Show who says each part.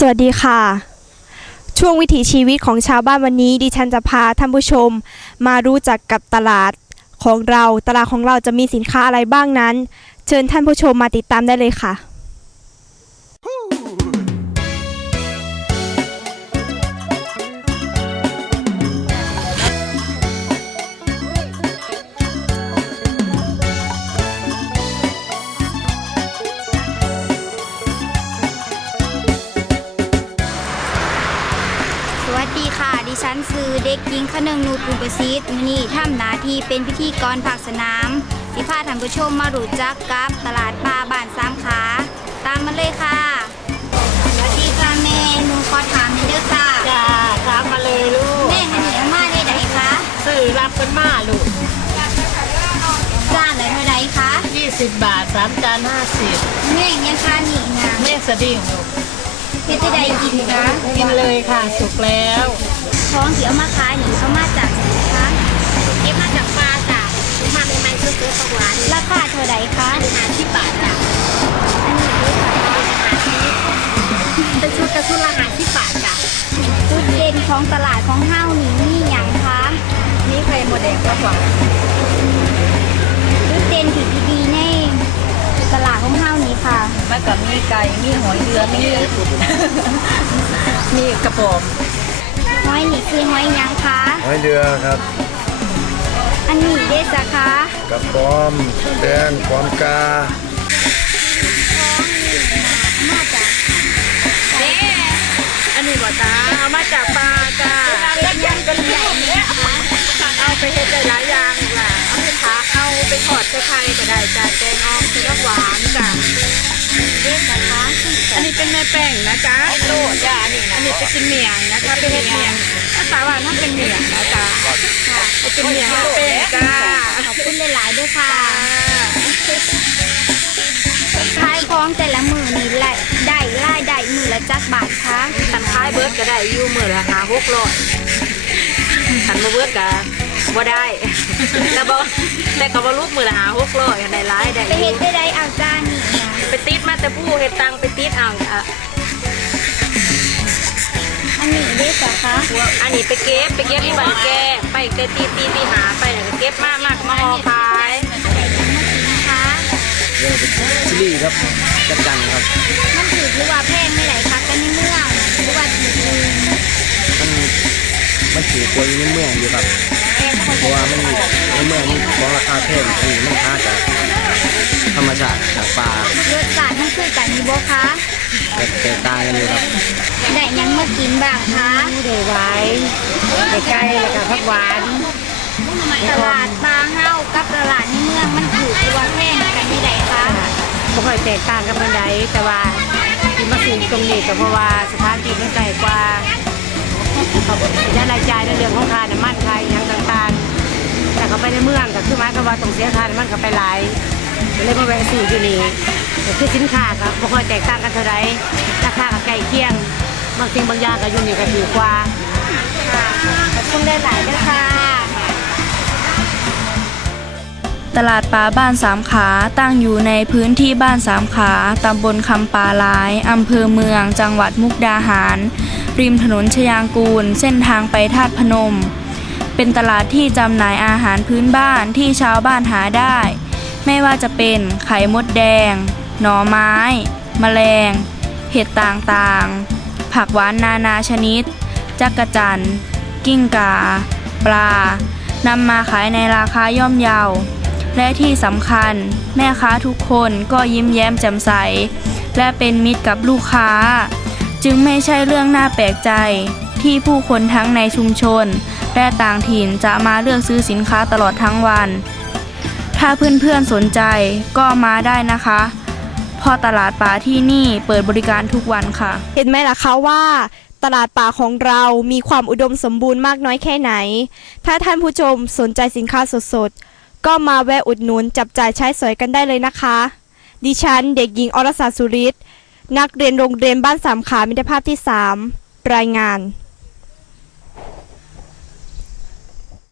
Speaker 1: วัสดีค่ะช่วงวิถีชีวิตของชาวบ้านวันนี้ดิฉันจะพาท่านผู้ชมมารู้จักกับตลาดของเราจะมีสินค้าอะไรบ้างนั้นเชิญท่านผู้ชมมาติดตามได้เลยค่ะ
Speaker 2: สวัสดีค่ะดิฉันชื่อเด็กหญิงคนึงนูตบุญประสิทธิ์มื้อนี้ทำหน้าที่เป็นพิธีกรภาคสนามสิพาท่านผู้ชมมารู้จักกับตลาดปลาบ้านสามขาตามมาเลยค่ะสวัสดีค่ะแม่หนูขอถามหน่อยเด้อค่ะ
Speaker 3: จ้าถามมาเลยลูก
Speaker 2: แม่ให้หนูเอามาได้ไหนคะ
Speaker 3: ซื้อรับกันมาลูก
Speaker 2: จานละเท่าไหร่คะ
Speaker 3: 20 บาท3 จาน 50
Speaker 2: แม่ยังคะนี่นะ
Speaker 3: แม่สดิ้งลูก
Speaker 2: เฮ็ดได้กินคะ
Speaker 3: กินเลยค่ะสุกแล้ว
Speaker 2: ของที่เอามาขายนี่เขามาจากไหนคะ
Speaker 3: เก็บมาจากปลาจ้ะมาใหม่ๆซื้อๆประหวาน
Speaker 2: ราคาเท่าไหร่คะ
Speaker 3: 50 บาทจ้ะ
Speaker 2: อันนี้ด้วยค่ะ
Speaker 3: เป็นชุดกระชุดละ50 บาทจ้ะ
Speaker 2: จุดเด่นของตลาดของเฮานี่มีหยังคะ
Speaker 3: นี่ไข่หมดแดงกระหวาน
Speaker 2: จุดเด่นที่ดีๆในตลาดของเฮานี้ค่ะ
Speaker 3: มันก็มีไก่มีหอยเรือมีมีกระป๋อม
Speaker 2: หอยนี่คือหอยหยังคะ
Speaker 4: หอยเรือครับ
Speaker 2: อันนี้เด้จ้ะคะ
Speaker 4: กระป๋อมแดงความกา
Speaker 2: มาจาก
Speaker 3: อันนี้บ่จ้าเอามาจากปลาจ้า
Speaker 2: เป็นยังเป็นใหญ่เนี่ยคะ
Speaker 3: เอาไปเฮ็ดได้หลายอย่างล่ะเอาไปผักเอาไปทอดใส่ไข่ก็ได้จ้าแกงอ่อมใส่น้ำหวานจ้า
Speaker 2: เด้จ้ะคะ
Speaker 3: อันนี้เป็นแม่แป้งนะจ๊ะโลจ้าอันนี้ไปกินเมี่ยงนะคะเป็นเฮ็ดเมี่ยงภาษาว่าถ้าเป็นเมี่ยงนะจ๊ะค่ะไปเป็นเมี่ยงแม่แป้งจ้า
Speaker 2: ขอบคุณหลายๆด้วยค่ะขายของแต่ละมือนี่ได้รายได้มือละจักบาทคะ
Speaker 3: คันขายเบิร์ดก็ได้อยู่มื้อละ600คันบ่เบิร์ดก็บ่ได้แต่ก็บ่รูปมื้อละ600ได้หลายได้
Speaker 2: ไปเฮ็ดได้เอาจ้านี่นะ
Speaker 3: ไปติดมาแต่ผู้เฮ็ดตังไปติดเอา
Speaker 2: อันนี้เด้จ้ะคะ
Speaker 3: อันนี้ไปเก็บที่บ้านแกไปเก็บตีหาไปแล้วก็เก็บมากมาห่อขาย
Speaker 2: คะ
Speaker 5: เรื่องเป็นซีรีส์ครับจัดจันครับ
Speaker 2: มันถือหรือว่าแพงไม่ไหลคะกันในเมืองหรือว่าถือเอง
Speaker 5: มันมันถือกว่าอยู่ในเมืองอยู่ครับเพราะว่ามันในเมืองมันของราคาแพงอันนี้มันหาจากธรรมชาติจากป่าร
Speaker 2: สชาติมันคือกันอยู่บ่คะ
Speaker 5: แต่แตกต่างกันอยู่ครับ
Speaker 2: ได้หยังมากินบ้างคะ
Speaker 3: ได้ไว้ได้ไก่แล้วก็ผักหวาน
Speaker 2: ตลาดปลาเฮากับตลาดในเมืองมันถูกหรือว่าแพงกันไม่ได้คะ
Speaker 3: บ่ค่อยแตกต่างกันปานใดแต่ว่าที่มาซื้อตรงนี้ก็เพราะว่าสถานที่มันไกลกว่าเขาจะรายจ่ายในเรื่องของค่าน้ำมันค่าอหย่างต่างๆแต่เขาไปในเมืองก็คือหมายความว่าต้องเสียค่าน้ำมันก็ไปหลายก็เลยมาแวะซื้ออยู่นี่ก็คือสินค้าก็บ่ค่อยแตกต่างกันเท่าใดราคาก็ใกล้เคียงบางสิ่งบางอย่างก็อยู่นี่ก็ถูกกว่า
Speaker 2: ขอบคุณหลายๆด้วยค่ะ
Speaker 1: ตลาดปลาบ้านสามขาตั้งอยู่ในพื้นที่บ้านสามขาตำบลคำปาลายอำเภอเมืองจังหวัดมุกดาหารริมถนนชยางกูลเส้นทางไปธาตุพนมเป็นตลาดที่จำหน่ายอาหารพื้นบ้านที่ชาวบ้านหาได้ไม่ว่าจะเป็นไข่มดแดงหน่อไม้แมลงเห็ดต่างๆผักหวานนานาชนิดจักจั่นกิ้งก่าปลานำมาขายในราคาย่อมเยาและที่สำคัญแม่ค้าทุกคนก็ยิ้มแย้มแจ่มใสและเป็นมิตรกับลูกค้าจึงไม่ใช่เรื่องน่าแปลกใจที่ผู้คนทั้งในชุมชนและต่างถิ่นจะมาเลือกซื้อสินค้าตลอดทั้งวันถ้าเพื่อนๆสนใจก็มาได้นะคะเพราะตลาดป่าที่นี่เปิดบริการทุกวันค่ะเห็นไหมล่ะคะว่าตลาดป่าของเรามีความอุดมสมบูรณ์มากน้อยแค่ไหนถ้าท่านผู้ชมสนใจสินค้าสดๆก็มาแวะอุดหนุนจับจ่ายใช้สอยกันได้เลยนะคะดิฉันเด็กหญิงอรสาสุริศนักเรียนโรงเรียนบ้านสามขามิตรภาพที่ 3 รายงาน